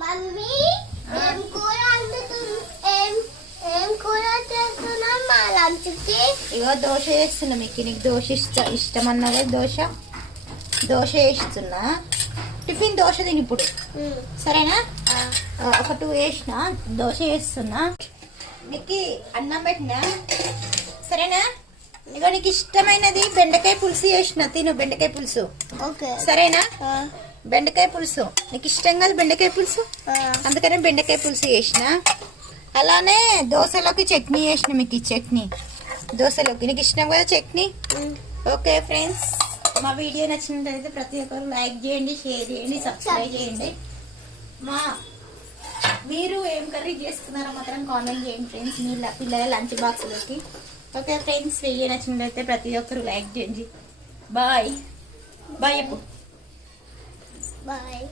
Mummy ఏం కూర వండుతుంది? ఏం కూర చేస్తున్నాం మా లంచ్కి? ఇగో దోశ చేస్తున్నా. నీకు దోశ ఇష్టం అన్నదే. దోశ వేస్తున్నా. టిఫిన్ దోశ తిని ఇప్పుడు, సరేనా? ఒక 2 వేసిన దోశ వేస్తున్నా. నీకు అన్నం పెట్టినా, సరేనా? ఇగో నీకు ఇష్టమైనది బెండకాయ పులుసు చేసిన, తిను. బెండకాయ పులుసు, ఓకే సరేనా? బెండకాయ పులుసు నీకు ఇష్టం కదా, బెండకాయ పులుసు. అందుకనే బెండకాయ పులుసు చేసిన. అలానే దోశలోకి చట్నీ చేసిన. మీకు ఈ చట్నీ దోశలోకి నీకు ఇష్టం కదా చట్నీ. ఓకే ఫ్రెండ్స్, మా వీడియో నచ్చినట్లయితే ప్రతి ఒక్కరు లైక్ చేయండి, షేర్ చేయండి, సబ్స్క్రైబ్ చేయండి. మీరు ఏం కర్రీ చేసుకున్నారో మాత్రం కామెంట్ చేయండి ఫ్రెండ్స్, మీ పిల్లల లంచ్ బాక్స్లోకి. ఓకే ఫ్రెండ్స్, వీడియో నచ్చినట్లయితే ప్రతి ఒక్కరు లైక్ చేయండి. బాయ్ బాయ్ చెప్పు. బాయ్.